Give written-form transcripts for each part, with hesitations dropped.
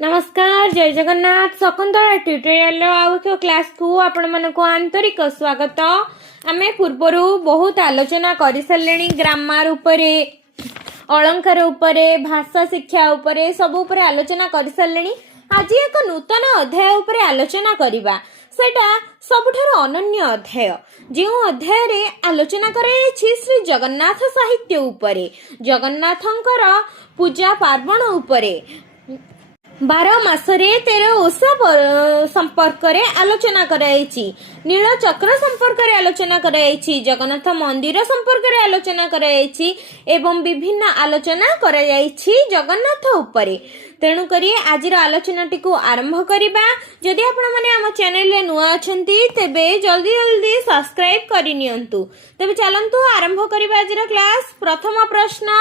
नमस्कार जय जगन्नाथ शकुंतला ट्यूटोरियल आउ क्लास को आपण मन को आंतरिक स्वागत। आमे पूर्वर बहुत आलोचना कर सारे ग्रामर उपरे अलंकार उपरे भाषा शिक्षा उपरे सब उपरे आलोचना कर सारे। आज एक नूतन अध्याय उपरे आलोचना करिबा सेटा सबुठार अनन्य अध्याय जो अध्याय रे आलोचना कराई श्री जगन्नाथ साहित्य उपरे जगन्नाथंकर पूजा पार्वण उपरे 12 मासरे 13 ओषा संपर्क रे आलोचना कराई नीलचक्र संपर्क रे आलोचना कराई जगन्नाथ मंदिर संपर्क रे आलोचना कराई एवं विभिन्न आलोचना कराई जगन्नाथ उपरे। तेणु करी आज आलोचना टी आरंभ करिबा। जदि आपण माने आम चैनल रे नुआ अछंती तेबे जल्दी जल्दी सब्सक्राइब करि नियंतु। तेबे चलंतु आरंभ करिबा आज क्लास। प्रथम प्रश्न,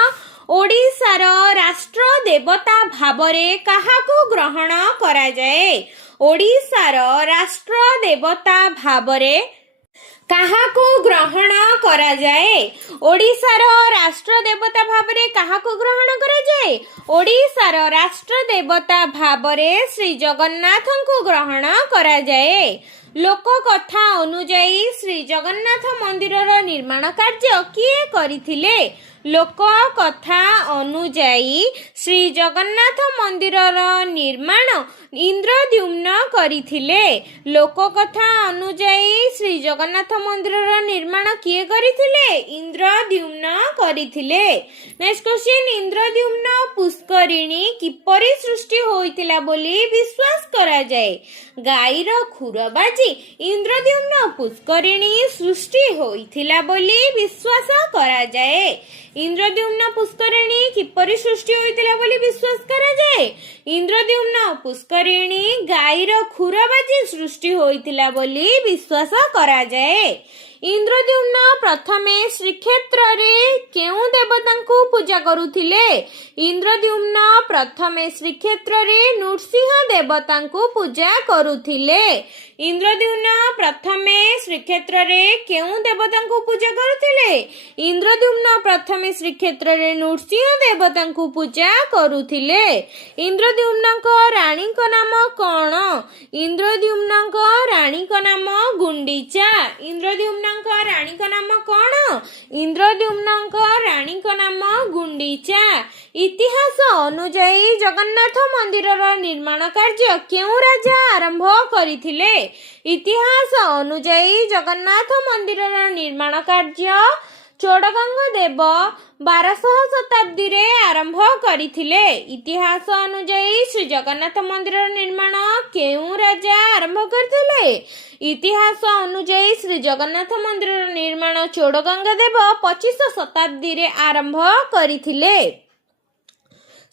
ओडिशार राष्ट्र देवता भावरे काहाकू ग्रहण करा जाए? ओडिशार राष्ट्र देवता भावरे काहाकू ग्रहण करा जाए? ओडिशार राष्ट्र देवता भावरे काहाकू ग्रहण करा जाए? ओडिशार राष्ट्र देवता भावरे श्री जगन्नाथंकु ग्रहण करा जाए। लोक कथा अनुजाई श्री जगन्नाथ मंदिरर निर्माण कार्य किए करिथिले? लोक कथा अनुजाई श्री जगन्नाथ मंदिरर निर्माण इंद्रद्युम्न करिथिले। लोक कथा अनुजाई श्री जगन्नाथ मंदिरर निर्माण किए करिथिले? इंद्रद्युम्न करिथिले। नेक्स्ट क्वेश्चन, इंद्रद्युम्न पुष्करिणी किपरि सृष्टि होइतिला बोली विश्वास करा जाए? गाईर खुर बाजी इंद्रद्युम्न पुष्करिणी सृष्टि होइतिला बोली विश्वास करा जाए। इंद्रद्युम्न पुष्करिणी किपरि सृष्टि होइतिला बोली विश्वास करा जाए? इंद्रद्युम्न पुष्करिणी गाईर खुर बाजी सृष्टि होइतिला बोली विश्वास करा जाए। इंद्रद्युम्न प्रथमे श्रीक्षेत्र रे केउ देवतांकु पूजा करुथिले? इंद्रद्युम्न प्रथमे श्रीक्षेत्र रे नृसिंह देवतांकु पूजा करुथिले। इंद्रद्युम्न प्रथमे श्रीक्षेत्र रे केउ देवतांकु पूजा करुथिले? इंद्रद्युम्न प्रथमे श्रीक्षेत्र रे नृसिंह देवतांकु पूजा करुथिले। इंद्रद्युम्नक राणीक नाम कौन? इंद्रद्युम्नक राणीक नाम गुंडीचा। इंद्रद्युम्न राणीक नाम कौन? इंद्रद्युम्नक राणीक नाम गुंडीचा। इतिहास अनुजाई जगन्नाथ मंदिरर निर्माण कार्य केउ राजा आरंभ करिथिले? इतिहास अनुजाई जगन्नाथ मंदिरर निर्माण कार्य चोडगंग देव 1200 शताब्दी रे आरंभ करिथिले। इतिहास अनुजाई श्री जगन्नाथ मंदिर निर्माण केउ राजा आरंभ करथिले? इतिहास अनुजाई श्री जगन्नाथ मंदिर निर्माण चोडगंग देव 2500 शताब्दी रे आरंभ करिथिले।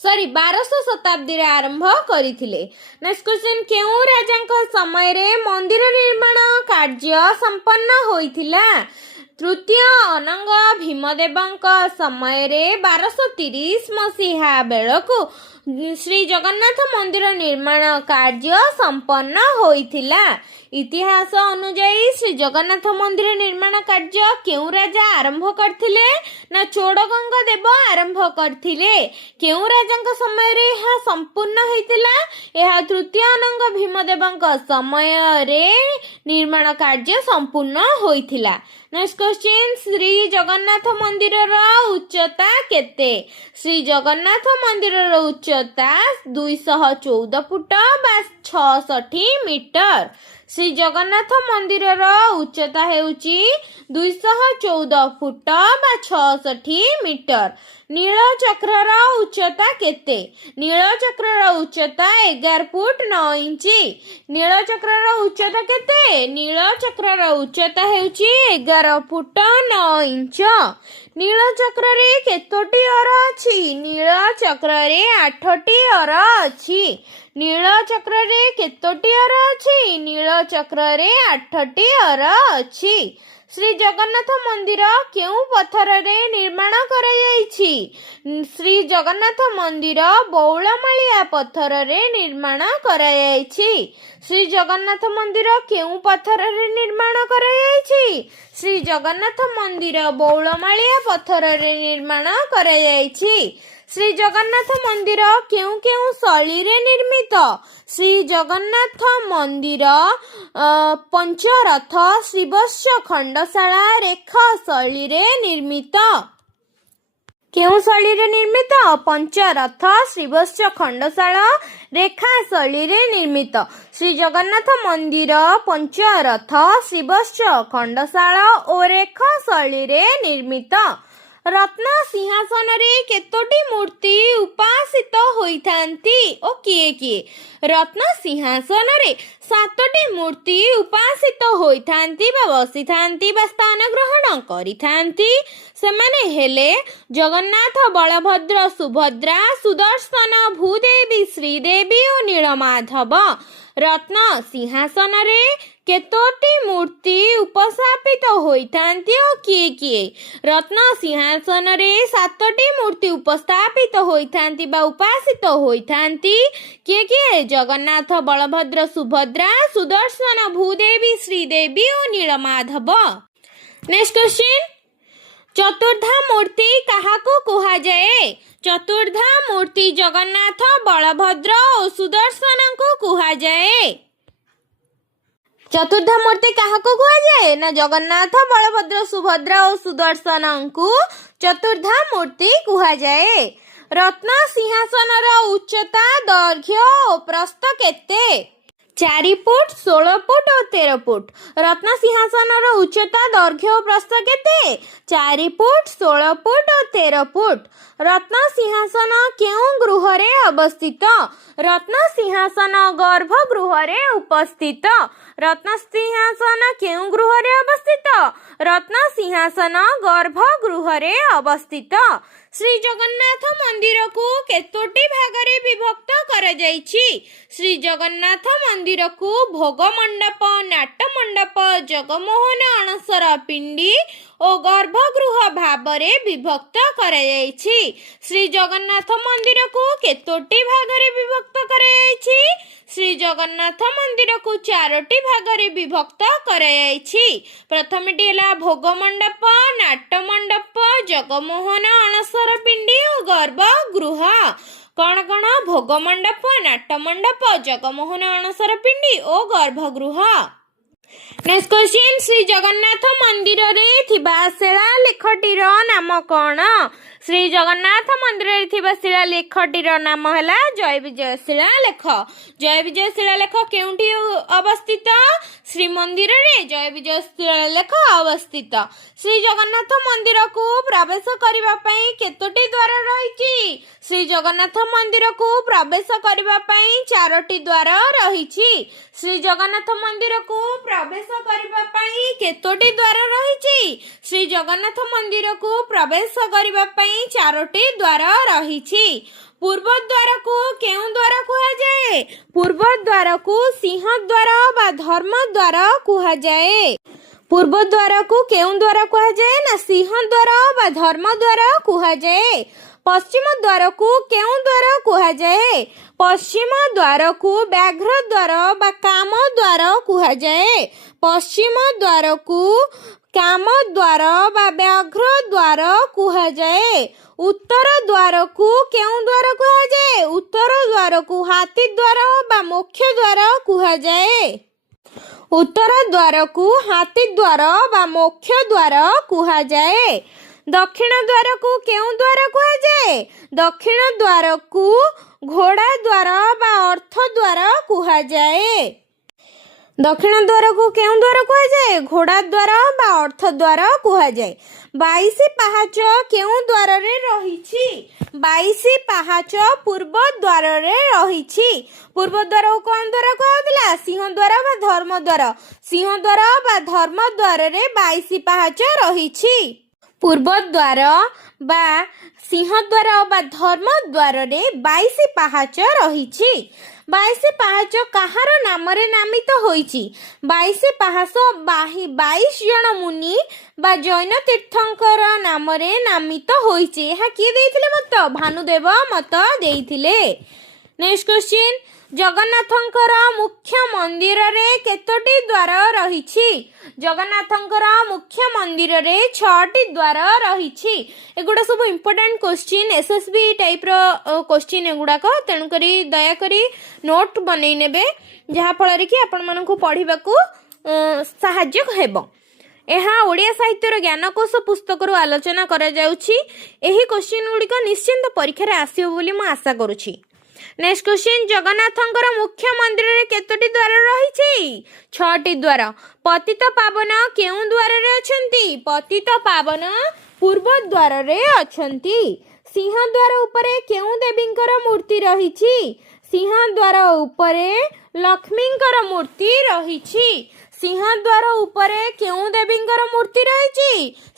1200 शताब्दी रे आरंभ करिथिले। नेक्स्ट क्वेश्चन, केउ राजांक समय रे मंदिर निर्माण कार्य संपन्न होइथिला? तृतीय अनंग भीमदेवंक समय रे 1230 मसीहा बेलकु श्री जगन्नाथ मंदिर निर्माण कार्य संपन्न होइथिला। इतिहास अनुजाई श्री जगन्नाथ मंदिर निर्माण कार्य केउ राजा आरंभ करथिले? ना चोडगंग देव आरंभ करथिले। केउ राजांक समय रे यह संपूर्ण होइथिला? यह तृतीय अनंग भीमदेवंक समय रे निर्माण कार्य संपूर्ण होइथिला। नेक्स्ट क्वेश्चन, श्री जगन्नाथ मंदिरर उच्चता केते? श्री जगन्नाथ मंदिरर उच्चता 214 फुट बा 66 मीटर। श्री जगन्नाथ मंदिरर उच्चता हेउची 214 फुट बा 66 मीटर। नीलचक्रर उच्चता केते? नीलचक्रर उच्चता 11 फुट 9 इंची। नीलचक्रर उच्चता केते? नीलचक्रर उच्चता हेउची 11 फुट 9 इंच। नीलचक्र रे केतोटी अर अछि? नीलचक्र रे 8टी अर अछि। नीलचक्र रे केतोटी अर अछि? नीलचक्र रे 8टी अर अछि। श्री जगन्नाथ मंदिर केउ पत्थर रे निर्माण कराଯାଇଛି? श्री जगन्नाथ मंदिर बौलमालिया पत्थर रे निर्माण कराଯାଇଛି। श्री जगन्नाथ मंदिर केउ पत्थर रे निर्माण कराଯାଇଛି? श्री जगन्नाथ मंदिर बौलमालिया पत्थर रे निर्माण कराଯାଇଛି। श्री जगन्नाथ मंदिर केउं केउं शैली रे निर्मित? श्री जगन्नाथ मंदिर पंचरथ श्रीवत्स खंडशाला रेखा शैली रे निर्मित। केउं शैली रे निर्मित? पंचरथ श्रीवत्स खंडशाला रेखा शैली रे निर्मित। श्री जगन्नाथ मंदिर पंचरथ श्रीवत्स खंडशाला और रेखा शैली रे निर्मित। रत्न सिंहासन रे केतोटी मूर्ति उपासित होइथांती ओ किए किए? रत्न सिंहासन रे 7टी मूर्ति उपासित होइथांती बा बसिथांती बा स्थान ग्रहण करिथांती। सेमाने हेले जगन्नाथ, बलभद्र, सुभद्रा, सुदर्शन, भूदेवी, श्रीदेवी और नीलमाधव। रत्न सिंहासन रे केतोटी मूर्ति उपस्थापित होइथांती ओ किए किए? रत्न सिंहासन रे 7टी मूर्ति उपस्थापित होइथांती बा उपासित होइथांती। किए किए? जगन्नाथ, बलभद्र, सुभद्रा, सुदर्शन, भूदेवी, श्रीदेवी और नीलमाधव। नेक्स्ट क्वेश्चन, चतुर्धा मूर्ति काहाको कुहा जाए? चतुर्धा मूर्ति जगन्नाथ, बलभद्र और सुदर्शन को कुहा जाए। चतुर्धा मूर्ति काहाको कुहा जाए? ना जगन्नाथ, बलभद्र, सुभद्रा और सुदर्शन को चतुर्धा मूर्ति कुहा जाए। रत्न सिंहासन उच्चता, दैर्घ्य और प्रस्थ केते? 4 फुट, 16 फुट और 13 फुट। रत्न सिंहासन उच्चता, दैर्घ्य और प्रस्थ केते? 4 फुट, 16 फुट और 13 फुट। रत्न सिंहासन केउं गृह रे अवस्थित? रत्न सिंहासन गर्भगृह रे उपस्थित। रत्न सिंहासन केउं गृह रे अवस्थित? रत्न सिंहासन गर्भगृह रे अवस्थित। श्री जगन्नाथ मंदिर को केतोटी भागरे विभक्त करा जाइछि? श्री जगन्नाथ मंदिर को भोग मंडप, नाट्य मंडप, जगमोहन अणसर पिंडी और गर्भगृह भावरे विभक्त करा जाइछि। श्री जगन्नाथ मंदिर को केतोटी भागरे विभक्त करा जाइछि? श्री जगन्नाथ मंदिर को 4टी भागरे विभक्त करा जाइछि। प्रथमटी हला भोग मंडप, नाट्य मंडप, जगमोहन अणसर पिंडी और गर्भगृह। कौन कौन? भोग मंडप, नाट्य मंडप, जगमोहन अणसर पिंडी और गर्भगृह। नेक्स्ट क्वेश्चन, श्री जगन्नाथ मंदिर रे थिबा शिलालेखटीर नाम कौन? श्री जगन्नाथ मंदिर रे थिबा शिलालेखटीर नाम हला जय विजय शिलालेख। जय विजय शिलालेख केउंठी अवस्थित? श्री मंदिर रे जय विजय शिलालेख अवस्थित। श्री जगन्नाथ मंदिर को प्रवेश करबा पई केतोटी द्वार रहिछि? श्री जगन्नाथ मंदिर को प्रवेश करबा पई 4टी द्वार रहिछि। श्री जगन्नाथ मंदिर को प्रवेश करबा पई केतोटी द्वार रहिछि? श्री जगन्नाथ मंदिर को प्रवेश करबा पई 4टी द्वार रहिछि। पूर्व द्वार को केउं द्वार कुहा जाए? पूर्व द्वार को सिंह द्वार बा धर्म द्वार कुहा जाए। पूर्व द्वार को केउं द्वार कुहा जाए? ना सिंह द्वार बा धर्म द्वार कुहा जाए। पश्चिम द्वार को केउं द्वार कुहा जाए? पश्चिम द्वार को व्याघ्र द्वार बा काम द्वार कुहा जाए। पश्चिम द्वार को काम द्वार बा व्याघ्र द्वार कुहा जाए। उत्तर द्वार को केउं द्वार कुहा जाए? उत्तर द्वार को हाथी द्वार बा मोक्ष द्वार कुहा जाए। उत्तर द्वार को हाथी द्वार बा मोक्ष द्वार कुहा जाए। दक्षिण द्वार को केउं द्वार कुहा जाए? दक्षिण द्वार को घोड़ा द्वार बा अर्थ द्वार कुहा जाए। दक्षिण द्वार को केउं द्वार कुहा जाए? घोड़ा द्वार बा अर्थ द्वार कुहा जाए। 22 पाहाच केउं द्वार रे रहिछि? 22 पाहाच पूर्व द्वार रे रहिछि। पूर्व द्वार को कोन द्वार कहउतला? सिंह द्वार बा धर्म द्वार। सिंह द्वार बा धर्म द्वार रे 22 पाहाच रहिछि। पूर्व द्वार बा सिंह द्वार बा धर्म द्वार रे 22 पाहाच रहिछि। 22 पाहाच काहार नाम रे नामित होइछि? 22 पाहाच 22 जन मुनि बा जैन तीर्थंकर नाम रे नामित होइछि। एहा किए देइथिले मत? भानुदेव मत देइथिले। नेक्स्ट क्वेश्चन, ଜଗନ୍ନାଥଙ୍କର ମୁଖ୍ୟ ମନ୍ଦିରରେ କେତୋଟି ଦ୍ୱାର ରହିଛି? ଜଗନ୍ନାଥଙ୍କର ମୁଖ୍ୟ ମନ୍ଦିରରେ 6ଟି ଦ୍ୱାର ରହିଛି। ଏଗୁଡ଼ା ସବୁ ଇମ୍ପୋର୍ଟାଣ୍ଟ କ୍ୱେଶ୍ଚିନ୍, SSB ଟାଇପ୍ର କ୍ୱେଶ୍ଚିନ୍ ଏଗୁଡ଼ାକ। ତେଣୁକରି ଦୟାକରି ନୋଟ୍ ବନେଇ ନେବେ, ଯାହାଫଳରେ କି ଆପଣମାନଙ୍କୁ ପଢ଼ିବାକୁ ସାହାଯ୍ୟ ହେବ। ଏହା ଓଡ଼ିଆ ସାହିତ୍ୟର ଜ୍ଞାନକୋଷ ପୁସ୍ତକରୁ ଆଲୋଚନା କରାଯାଉଛି। ଏହି କ୍ୱେଶ୍ଚିନ୍ ଗୁଡ଼ିକ ନିଶ୍ଚିନ୍ତ ପରୀକ୍ଷାରେ ଆସିବ ବୋଲି ମୁଁ ଆଶା କରୁଛି। ନେକ୍ସଟ କ୍ୱେଶ୍ଚିନ୍, ଜଗନ୍ନାଥଙ୍କର ମୁଖ୍ୟ ମନ୍ଦିରରେ କେତୋଟି ଦ୍ୱାର ରହିଛି? 6ଟି ଦ୍ୱାର। ପତିତ ପାବନ କେଉଁ ଦ୍ୱାରରେ ଅଛନ୍ତି? ପତିତ ପାବନ ପୂର୍ବ ଦ୍ୱାରରେ ଅଛନ୍ତି। ସିଂହଦ୍ୱାର ଉପରେ କେଉଁ ଦେବୀଙ୍କର ମୂର୍ତ୍ତି ରହିଛି? ସିଂହଦ୍ୱାର ଉପରେ ଲକ୍ଷ୍ମୀଙ୍କର ମୂର୍ତ୍ତି ରହିଛି। ସିଂହଦ୍ୱାର ଉପରେ କେଉଁ ଦେବୀଙ୍କର ମୂର୍ତ୍ତି ରହିଛି?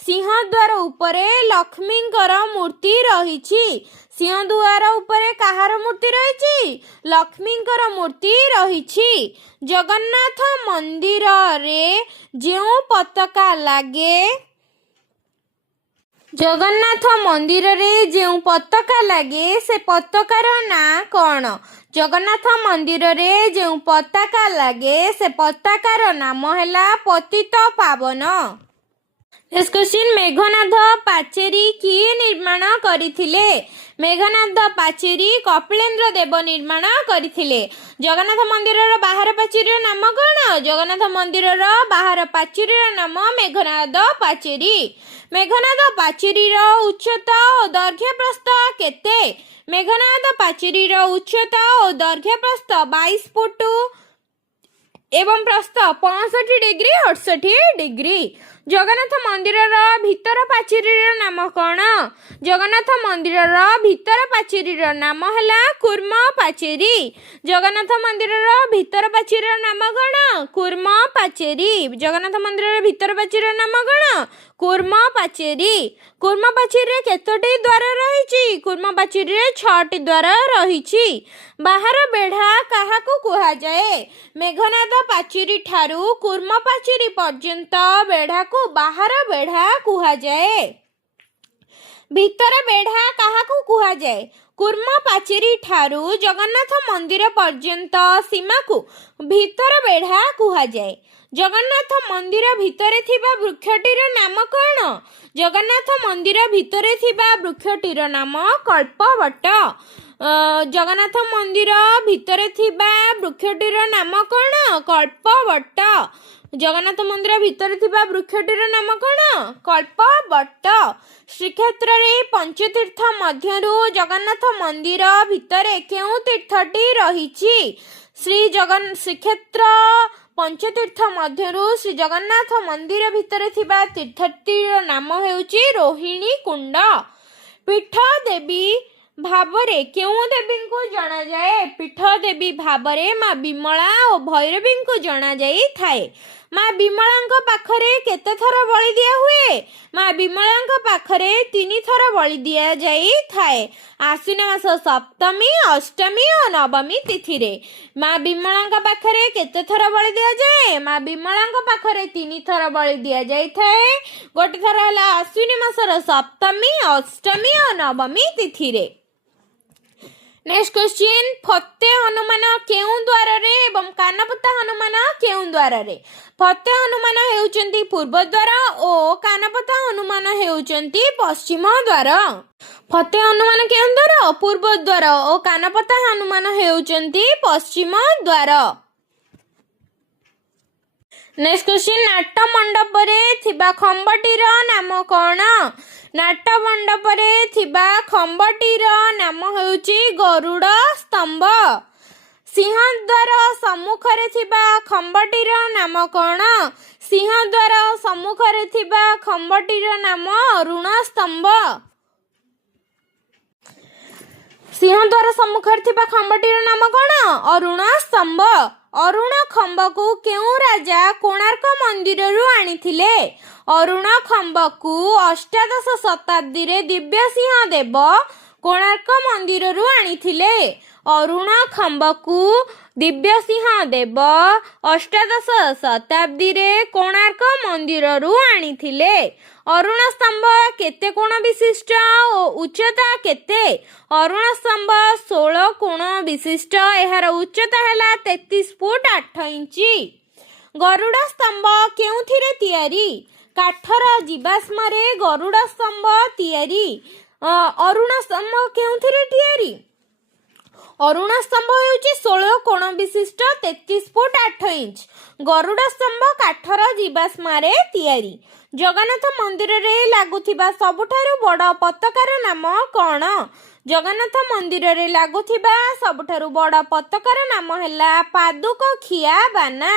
ସିଂହଦ୍ୱାର ଉପରେ ଲକ୍ଷ୍ମୀଙ୍କର ମୂର୍ତ୍ତି ରହିଛି। ସିଂହଦ୍ୱାର ଉପରେ କାହାର ମୂର୍ତ୍ତି ରହିଛି? ଲକ୍ଷ୍ମୀଙ୍କର ମୂର୍ତ୍ତି ରହିଛି। ଜଗନ୍ନାଥ ମନ୍ଦିରରେ ଯେଉଁ ପତାକା ଲାଗେ ଜଗନ୍ନାଥ ମନ୍ଦିରରେ ଯେଉଁ ପତାକା ଲାଗେ ସେ ପତାକାର ନାଁ କ'ଣ? ଜଗନ୍ନାଥ ମନ୍ଦିରରେ ଯେଉଁ ପତାକା ଲାଗେ ସେ ପତାକାର ନାମ ହେଲା ପତିତ ପାବନ। ନେକ୍ସଟ କ୍ୱେଶ୍ଚିନ୍, ମେଘନାଦ ପାଚେରୀ କିଏ ନିର୍ମାଣ କରିଥିଲେ? ମେଘନାଦ ପାଚେରୀ କପିଳେନ୍ଦ୍ର ଦେବ ନିର୍ମାଣ କରିଥିଲେ। ଜଗନ୍ନାଥ ମନ୍ଦିରର ବାହାର ପାଚେରୀର ନାମ କ'ଣ? ଜଗନ୍ନାଥ ମନ୍ଦିରର ବାହାର ପାଚେରୀର ନାମ ମେଘନାଦ ପାଚେରୀ। ମେଘନାଦ ପାଚେରୀର ଉଚ୍ଚତା ଓ ଦୈର୍ଘ୍ୟ ପ୍ରସ୍ଥ କେତେ? ମେଘନାଦ ପାଚେରୀର ଉଚ୍ଚତା ଓ ଦୈର୍ଘ୍ୟ ପ୍ରସ୍ଥ 22 ଫୁଟ ଏବଂ ପ୍ରସ୍ଥ 65 ଡିଗ୍ରୀ 68 ଡିଗ୍ରୀ। ଜଗନ୍ନାଥ ମନ୍ଦିରର ଭିତର ପାଚେରୀର ନାମ କ'ଣ? ଜଗନ୍ନାଥ ମନ୍ଦିରର ଭିତର ପାଚେରୀର ନାମ ହେଲା କୁର୍ମ ପାଚେରୀ। ଜଗନ୍ନାଥ ମନ୍ଦିରର ଭିତର ପାଚେରୀର ନାମ କ'ଣ? କୁର୍ମ ପାଚେରୀ। ଜଗନ୍ନାଥ ମନ୍ଦିରର ଭିତର ପାଚେରୀର ନାମ କ'ଣ? କୁର୍ମ ପାଚେରୀ। କୁର୍ମ ପାଚେରୀରେ କେତୋଟି ଦ୍ୱାର ରହିଛି? କୁର୍ମ ପାଚେରୀରେ 6ଟି ଦ୍ୱାର ରହିଛି। ବାହାର ବେଢ଼ା କାହାକୁ କୁହାଯାଏ? ମେଘନାଦ ପାଚେରୀ ଠାରୁ କୁର୍ମ ପାଚେରୀ ପର୍ଯ୍ୟନ୍ତ ବେଢ଼ାକୁ ବାହାର ବେଢ଼ା କୁହାଯାଏ। ଭିତର ବେଢ଼ା କାହାକୁ କୁହାଯାଏ? କୁର୍ମ ପାଚେରୀ ଠାରୁ ଜଗନ୍ନାଥ ମନ୍ଦିର ପର୍ଯ୍ୟନ୍ତ ସୀମାକୁ ଭିତର ବେଢ଼ା କୁହାଯାଏ। ଜଗନ୍ନାଥ ମନ୍ଦିର ଭିତରେ ଥିବା ବୃକ୍ଷଟିର ନାମ କ'ଣ? ଜଗନ୍ନାଥ ମନ୍ଦିର ଭିତରେ ଥିବା ବୃକ୍ଷଟିର ନାମ କଳ୍ପବଟ। ଜଗନ୍ନାଥ ମନ୍ଦିର ଭିତରେ ଥିବା ବୃକ୍ଷଟିର ନାମ କ'ଣ? କଳ୍ପବଟ। ଜଗନ୍ନାଥ ମନ୍ଦିର ଭିତରେ ଥିବା ବୃକ୍ଷଟିର ନାମ କ'ଣ? କଳ୍ପବଟ। ଶ୍ରୀକ୍ଷେତ୍ରରେ ପଞ୍ଚତୀର୍ଥ ମଧ୍ୟରୁ ଜଗନ୍ନାଥ ମନ୍ଦିର ଭିତରେ କେଉଁ ତୀର୍ଥଟି ରହିଛି? ଶ୍ରୀକ୍ଷେତ୍ର ପଞ୍ଚତୀର୍ଥ ମଧ୍ୟରୁ ଶ୍ରୀ ଜଗନ୍ନାଥ ମନ୍ଦିର ଭିତରେ ଥିବା ତୀର୍ଥଟିର ନାମ ହେଉଛି ରୋହିଣୀ କୁଣ୍ଡ। ପୀଠ ଦେବୀ ଭାବରେ କେଉଁ ଦେବୀଙ୍କୁ ଜଣାଯାଏ? ପୀଠ ଦେବୀ ଭାବରେ ମା ବିମଳା ଓ ଭୈରବୀଙ୍କୁ ଜଣାଯାଇଥାଏ। ମା ବିମଳାଙ୍କ ପାଖରେ କେତେ ଥର ବଳି ଦିଆ ହୁଏ? ମା ବିମଳାଙ୍କ ପାଖରେ 3 ଥର ବଳି ଦିଆଯାଇଥାଏ। ଆଶ୍ୱିନ ମାସ ସପ୍ତମୀ, ଅଷ୍ଟମୀ ଓ ନବମୀ ତିଥିରେ। ମା ବିମଳାଙ୍କ ପାଖରେ କେତେ ଥର ବଳି ଦିଆଯାଏ? ମା ବିମଳାଙ୍କ ପାଖରେ 3 ଥର ବଳି ଦିଆଯାଇଥାଏ। ଗୋଟେ ଥର ହେଲା ଆଶ୍ୱିନ ମାସର ସପ୍ତମୀ, ଅଷ୍ଟମୀ ଓ ନବମୀ ତିଥିରେ। ନେକ୍ସଟ କ୍ୱେଶ୍ଚିନ୍, ଫତେ ହନୁମାନ କେଉଁ ଦ୍ୱାରରେ ଏବଂ କାନପତା ହନୁମାନ କେଉଁ ଦ୍ୱାରରେ? ଫତେ ହନୁମାନ ହେଉଛନ୍ତି ପୂର୍ବ ଦ୍ୱାର ଓ କାନପତା ହନୁମାନ ହେଉଛନ୍ତି ପଶ୍ଚିମ ଦ୍ୱାର। ଫତେ ହନୁମାନ କେଉଁ ଦ୍ୱାର? ପୂର୍ବ ଦ୍ୱାର ଓ କାନପତା ହନୁମାନ ହେଉଛନ୍ତି ପଶ୍ଚିମ ଦ୍ୱାର। ନେକ୍ସଟ କ୍ୱେଶ୍ଚିନ୍, ନାଟ ମଣ୍ଡପରେ ଥିବା ଖମ୍ବଟିର ନାମ କ'ଣ? ନାଟ ମଣ୍ଡପରେ ଥିବା ଖମ୍ବଟିର ନାମ ହେଉଛି ଗରୁଡ଼ ସ୍ତମ୍ଭ। ସିଂହଦ୍ୱାର ସମ୍ମୁଖରେ ଥିବା ଖମ୍ବଟିର ନାମ କ'ଣ? ସିଂହଦ୍ୱାର ସମ୍ମୁଖରେ ଥିବା ଖମ୍ବଟିର ନାମ ଅରୁଣ ସ୍ତମ୍ଭ। ସିଂହଦ୍ୱାର ସମ୍ମୁଖରେ ଥିବା ଖମ୍ବଟିର ନାମ କ'ଣ? ଅରୁଣ ସ୍ତମ୍ଭ। ଅରୁଣ ଖମ୍ବକୁ କେଉଁ ରାଜା କୋଣାର୍କ ମନ୍ଦିରରୁ ଆଣିଥିଲେ? ଅରୁଣ ଖମ୍ବକୁ ଅଷ୍ଟାଦଶ ଶତାବ୍ଦୀରେ ଦିବ୍ୟସିଂହ ଦେବ କୋଣାର୍କ ମନ୍ଦିରରୁ ଆଣିଥିଲେ। ଅରୁଣ ଖମ୍ବକୁ ଦିବ୍ୟସିଂହ ଦେବ ଅଷ୍ଟାଦଶ ଶତାବ୍ଦୀରେ କୋଣାର୍କ ମନ୍ଦିରରୁ ଆଣିଥିଲେ। ଅରୁଣ ସ୍ତମ୍ଭ କେତେ କୋଣ ବିଶିଷ୍ଟ ଓ ଉଚ୍ଚତା କେତେ? ଅରୁଣ ସ୍ତମ୍ଭ 16 କୋଣ ବିଶିଷ୍ଟ। ଏହାର ଉଚ୍ଚତା ହେଲା 33 ଫୁଟ 8 ଇଞ୍ଚ। ଗରୁଡ଼ ସ୍ତମ୍ଭ କେଉଁଥିରେ ତିଆରି? କାଠର ଜୀବାଶ୍ମରେ ଗରୁଡ଼ ସ୍ତମ୍ଭ ତିଆରି। ଅରୁଣ ସ୍ତମ୍ଭ କେଉଁଥିରେ ତିଆରି? ଅରୁଣ ସ୍ତମ୍ଭ ହେଉଛି 16 କୋଣ ବିଶିଷ୍ଟ 33 ଫୁଟ 8 ଇଞ୍ଚ। ଗରୁଡ଼ ସ୍ତମ୍ଭ କାଠର ଜୀବାଶ୍ମରେ ତିଆରି। ଜଗନ୍ନାଥ ମନ୍ଦିରରେ ଲାଗୁଥିବା ସବୁଠାରୁ ବଡ଼ ପତାକାର ନାମ କ'ଣ? ଜଗନ୍ନାଥ ମନ୍ଦିରରେ ଲାଗୁଥିବା ସବୁଠାରୁ ବଡ଼ ପତାକାର ନାମ ହେଲା ପାଦୁକଖିଆ ବାନା।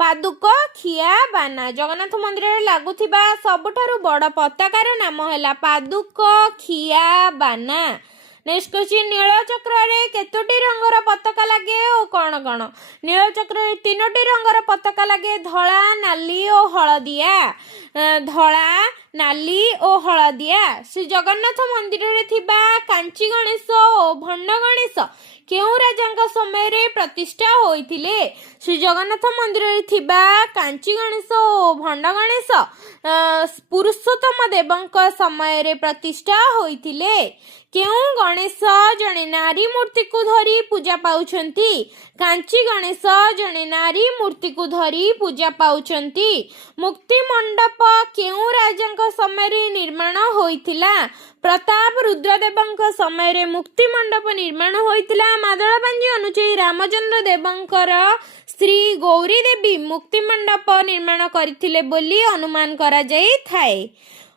ପାଦୁକଖିଆ ବାନା। ଜଗନ୍ନାଥ ମନ୍ଦିରରେ ଲାଗୁଥିବା ସବୁଠାରୁ ବଡ଼ ପତାକାର ନାମ ହେଲା ପାଦୁକଖିଆ ବାନା। ନେକ୍ସଟ କ୍ୱେଶ୍ଚିନ୍, ନୀଳଚକ୍ରରେ କେତୋଟି ରଙ୍ଗର ପତାକା ଲାଗେ ଓ କ'ଣ କ'ଣ? ନୀଳଚକ୍ରରେ 3ଟି ରଙ୍ଗର ପତାକା ଲାଗେ, ଧଳା, ନାଲି ଓ ହଳଦିଆ। ଧଳା, ନାଲି ଓ ହଳଦିଆ। ଶ୍ରୀ ଜଗନ୍ନାଥ ମନ୍ଦିରରେ ଥିବା କାଞ୍ଚି ଗଣେଶ ଓ ଭଣ୍ଡ ଗଣେଶ କେଉଁ ରାଜାଙ୍କ ସମୟରେ ପ୍ରତିଷ୍ଠା ହୋଇଥିଲେ? ଶ୍ରୀ ଜଗନ୍ନାଥ ମନ୍ଦିରରେ ଥିବା କାଞ୍ଚି ଗଣେଶ ଓ ଭଣ୍ଡ ଗଣେଶ ପୁରୁଷୋତ୍ତମ ଦେବଙ୍କ ସମୟରେ ପ୍ରତିଷ୍ଠା ହୋଇଥିଲେ। କେଉଁ ଗଣେଶ ଜଣେ ନାରୀ ମୂର୍ତ୍ତିକୁ ଧରି ପୂଜା ପାଉଛନ୍ତି? କାଞ୍ଚି ଗଣେଶ ଜଣେ ନାରୀ ମୂର୍ତ୍ତିକୁ ଧରି ପୂଜା ପାଉଛନ୍ତି। ମୁକ୍ତି ମଣ୍ଡପ କେଉଁ ରାଜାଙ୍କ ସମୟରେ ନିର୍ମାଣ ହୋଇଥିଲା? ପ୍ରତାପ ରୁଦ୍ରଦେବଙ୍କ ସମୟରେ ମୁକ୍ତି ମଣ୍ଡପ ନିର୍ମାଣ ହୋଇଥିଲା। ମାଦଳପାଞ୍ଜି ଅନୁଯାୟୀ ରାମଚନ୍ଦ୍ର ଦେବଙ୍କର ସ୍ତ୍ରୀ ଗୌରୀ ଦେବୀ ମୁକ୍ତି ମଣ୍ଡପ ନିର୍ମାଣ କରିଥିଲେ ବୋଲି ଅନୁମାନ କରାଯାଇଥାଏ।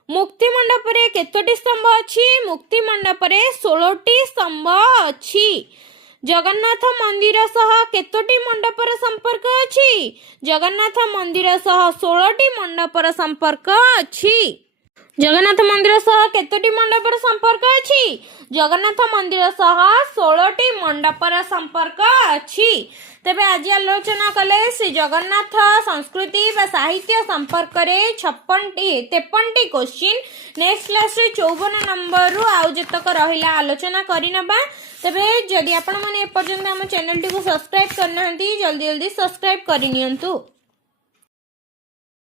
ମୁକ୍ତି ମଣ୍ଡପରେ କେତୋଟି ସ୍ତମ୍ଭ ଅଛି? ମୁକ୍ତି ମଣ୍ଡପରେ 16ଟି ସ୍ତମ୍ଭ ଅଛି। ଜଗନ୍ନାଥ ମନ୍ଦିର ସହ କେତୋଟି ମଣ୍ଡପର ସମ୍ପର୍କ ଅଛି? ଜଗନ୍ନାଥ ମନ୍ଦିର ସହ 16ଟି ମଣ୍ଡପର ସମ୍ପର୍କ ଅଛି। ଜଗନ୍ନାଥ ମନ୍ଦିର ସହ କେତୋଟି ମଣ୍ଡପର ସମ୍ପର୍କ ଅଛି? ଜଗନ୍ନାଥ ମନ୍ଦିର ସହ 16ଟି ମଣ୍ଡପର ସମ୍ପର୍କ ଅଛି। ତେବେ ଆଜି ଆଲୋଚନା କଲେ ଶ୍ରୀ ଜଗନ୍ନାଥ ସଂସ୍କୃତି ବା ସାହିତ୍ୟ ସମ୍ପର୍କରେ 53ଟି କ୍ୱେଶ୍ଚିନ୍। ନେକ୍ସଟ କ୍ଲାସରେ 54 ନମ୍ବରରୁ ଆଉ ଯେତକ ରହିଲା ଆଲୋଚନା କରିନେବା। ତେବେ ଯଦି ଆପଣମାନେ ଏପର୍ଯ୍ୟନ୍ତ ଆମ ଚ୍ୟାନେଲଟିକୁ ସବସ୍କ୍ରାଇବ୍ କରିନାହାନ୍ତି ଜଲ୍ଦି ସବସ୍କ୍ରାଇବ୍ କରିନିଅନ୍ତୁ।